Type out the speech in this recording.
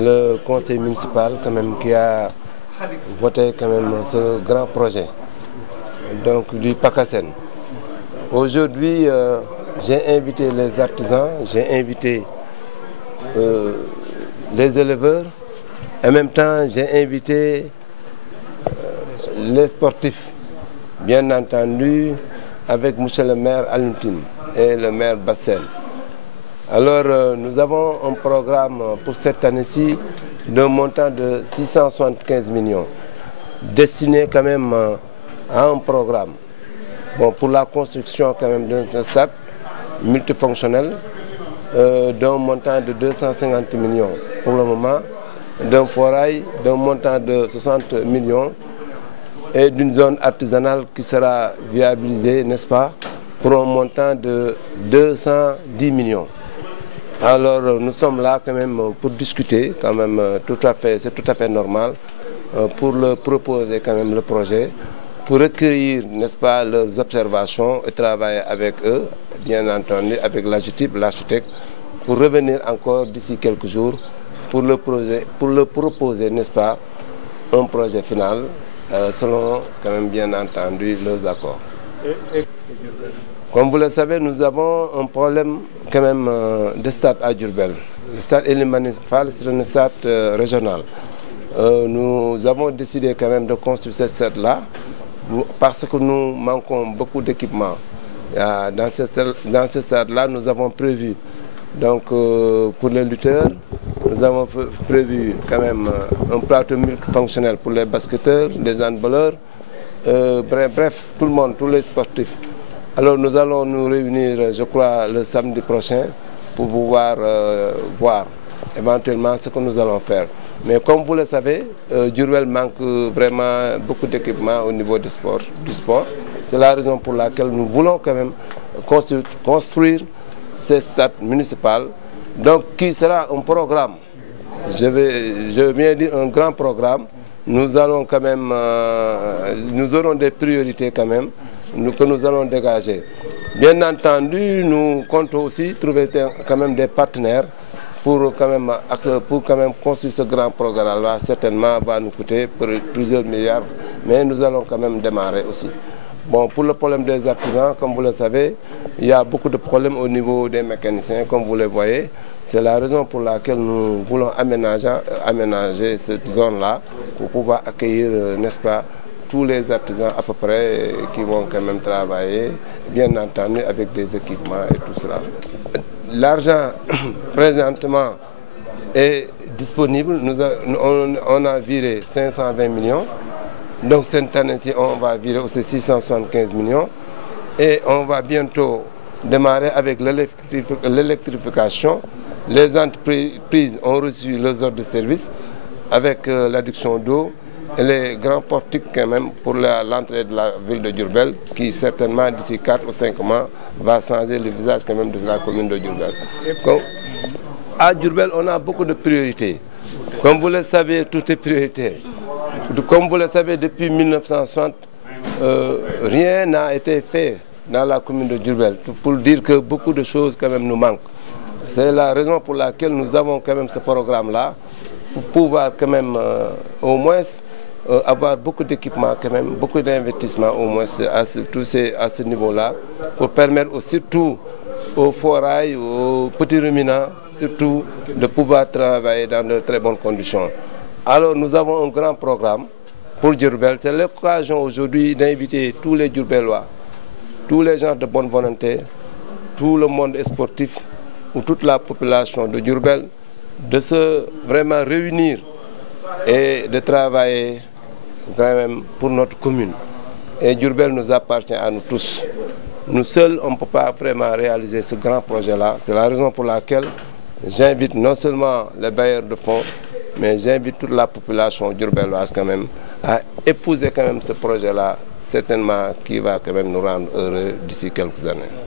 le conseil municipal quand même qui a voté quand même ce grand projet donc du PACASEN. Aujourd'hui, j'ai invité les artisans, j'ai invité les éleveurs, en même temps j'ai invité les sportifs, bien entendu avec monsieur le maire Alioune Tine et le maire Bassène. Alors nous avons un programme pour cette année-ci d'un montant de 675 millions, destiné quand même à un programme pour la construction quand même d'un stade multifonctionnel d'un montant de 250 millions pour le moment, d'un forail d'un montant de 60 millions et d'une zone artisanale qui sera viabilisée, n'est-ce pas, pour un montant de 210 millions. Alors nous sommes là quand même pour discuter, quand même c'est tout à fait normal, pour leur proposer quand même le projet, pour recueillir, n'est-ce pas, leurs observations et travailler avec eux, bien entendu avec l'architecte, pour revenir encore d'ici quelques jours pour le proposer, n'est-ce pas, un projet final selon quand même bien entendu leurs accords. Comme vous le savez, nous avons un problème quand même de stade à Diourbel. Le stade Ely Manel Fall, c'est un stade régional. Nous avons décidé quand même de construire ce stade-là parce que nous manquons beaucoup d'équipements. Dans ce stade-là, nous avons prévu, donc pour les lutteurs, nous avons prévu quand même un plateau multifonctionnel pour les basketteurs, les handballeurs, bref, tout le monde, tous les sportifs. Alors nous allons nous réunir, je crois, le samedi prochain pour pouvoir voir éventuellement ce que nous allons faire. Mais comme vous le savez, Diourbel manque vraiment beaucoup d'équipements au niveau du sport. C'est la raison pour laquelle nous voulons quand même construire ce stade municipal, donc qui sera un programme. Je viens dire un grand programme. Nous allons quand même, nous aurons des priorités quand même que nous allons dégager. Bien entendu, nous comptons aussi trouver quand même des partenaires pour quand même construire ce grand programme-là. Certainement va nous coûter plusieurs milliards, mais nous allons quand même démarrer aussi. Bon, pour le problème des artisans, comme vous le savez, il y a beaucoup de problèmes au niveau des mécaniciens, comme vous le voyez. C'est la raison pour laquelle nous voulons aménager cette zone-là pour pouvoir accueillir, n'est-ce pas, tous les artisans à peu près qui vont quand même travailler, bien entendu avec des équipements et tout cela. L'argent présentement est disponible. On a viré 520 millions. Donc cette année-ci, on va virer aussi 675 millions. Et on va bientôt démarrer avec l'électrification. Les entreprises ont reçu leurs ordres de service avec l'adduction d'eau et les grands portiques quand même pour l'entrée de la ville de Diourbel qui certainement d'ici 4 ou 5 mois va changer le visage quand même de la commune de Diourbel. À Diourbel, on a beaucoup de priorités. Comme vous le savez, tout est prioritaire. Comme vous le savez, depuis 1960, rien n'a été fait dans la commune de Diourbel pour dire que beaucoup de choses quand même nous manquent. C'est la raison pour laquelle nous avons quand même ce programme-là, pour pouvoir quand même au moins avoir beaucoup d'équipements, quand même, beaucoup d'investissements au moins à ce niveau-là, pour permettre surtout aux forails, aux petits ruminants, surtout de pouvoir travailler dans de très bonnes conditions. Alors nous avons un grand programme pour Diourbel. C'est l'occasion aujourd'hui d'inviter tous les Diourbellois, tous les gens de bonne volonté, tout le monde sportif ou toute la population de Diourbel, de se vraiment réunir et de travailler quand même pour notre commune. Et Diourbel nous appartient à nous tous. Nous seuls, on ne peut pas vraiment réaliser ce grand projet-là. C'est la raison pour laquelle j'invite non seulement les bailleurs de fonds, mais j'invite toute la population diourbelloise quand même à épouser quand même ce projet-là, certainement qui va quand même nous rendre heureux d'ici quelques années.